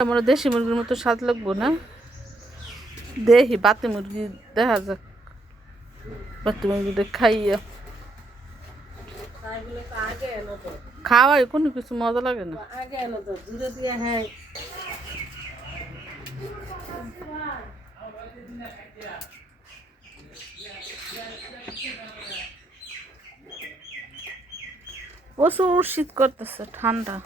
আমার দেশি মুরগির মতো স্বাদ লাগবো না। দেখি বাতি মুরগি দেখা যাক, বাতি মুরগিটা খাইয়া খাওয়াই কোনো কিছু মজা লাগে না। প্রচুর শীত করতেছে, ঠান্ডা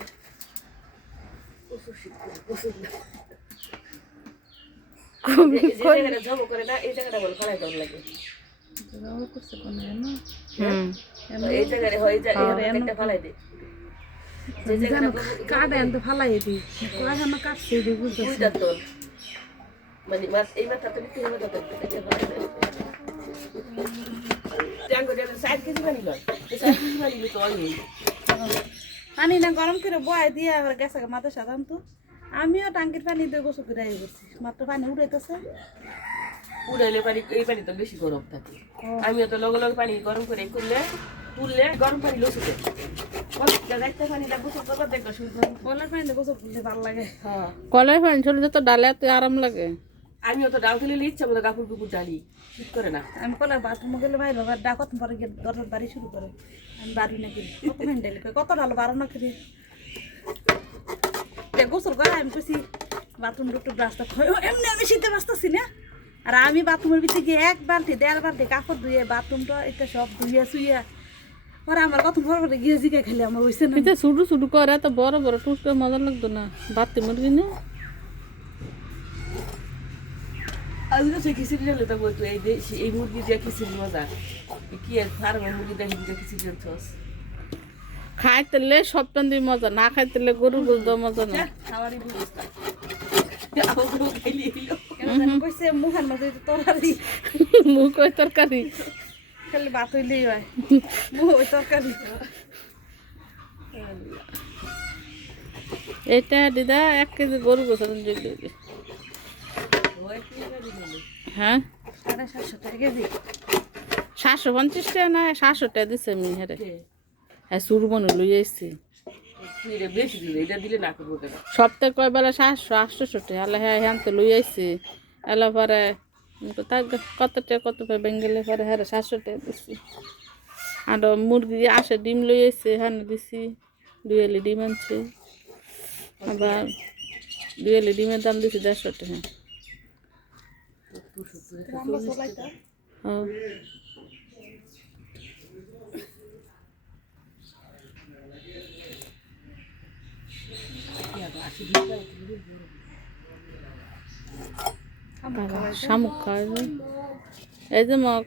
পানি না গরম করে বয় দিয়ে আবার গেছে মাথা সাধারণত আমিও টাঙ্কির পানি দিয়ে গোসল করে আই করছি, মাত্র পানি উড়াইতেছে। উড়াইলে পানি, এই পানি তো বেশি গরম থাকে। আমিও তো লগে লগে পানি গরম করে করলে তুললে গরম পানি লসুতে পানিটা গোসল করবার দেখবা শুনতে কলার পানিতে গোসল করতে ভালো লাগে। হ্যাঁ, কলাই পানি চলে যত ডালে এত আরাম লাগে। আমিও তো ডাল তুলে ইচ্ছা মতো কাপড় কুকুর ডালি, ঠিক করে না। আমি কলার বাথরুমে গেলে ভাই বাবার ডাকত পরে গিয়ে দরজার বাড়ি শুরু করে আমি বাড়ি না করি কত হ্যান্ডেল কত ডালো বারো না করি গোসল করে। আমি কইছি বাথরুম একটু ব্রাশটা খাই, এমনি আমি শীতে বাঁচতেছি না। আর আমি বাথরুমের ভিতরে গিয়ে 1 বালতি 1.5 বালতি কাপড় ধুয়ে বাথরুমটা এটা সব ধুইয়া শুইয়া পরে আমার কত বড় বড় গিয়ে জিগা খেলে আমার হইছে না। এটা শুরু শুরু করে এত বড় বড় টুকটা মজা লাগতো না বাতি মুরগি না। আজকে সে খিচুড়ি ডালে তো বলতো এই মুরগি দিয়ে খিচুড়ি মজা, কি আর ফার্মের মুরগি দেখি খিচুড়ি ডালছস। খাইতেলে সবটান দিয়ে মজা, না খাইতেলে গরু গুলো মজা না। খাওয়ারই বুঝতাম কইছে মুখান মধ্যে তরকারি মুখ ওই তরকারি খালি ভাত হইলেই হয়, মুখ ওই তরকারি। এটা দিদা 1 কেজি গরু গোসল হ্যাঁ 750 টাকা কেজি, 750 টাকা না 700 টাকা দিছে আমি হেরে। হ্যাঁ সুরবন লই আইছি বেশি দিলে এটা দিলে না করবো কেন। সপ্তাহে কয় বেলা 700-800 টাকা আল্লাহ হ্যাঁ হ্যাঁ তো লই আইছি। এলা পরে কত টাকা কত পাই বেঙ্গলে পরে হ্যাঁ 700 টাকা দিছি। আর মুরগি আসে ডিম লই আইছে হ্যাঁ দিছি, 2 এলি ডিম আনছে। আবার 2 এলি ডিমের দাম দিছি 150 টাকা। হ্যাঁ শামুক খাওয়াই এই যে মগ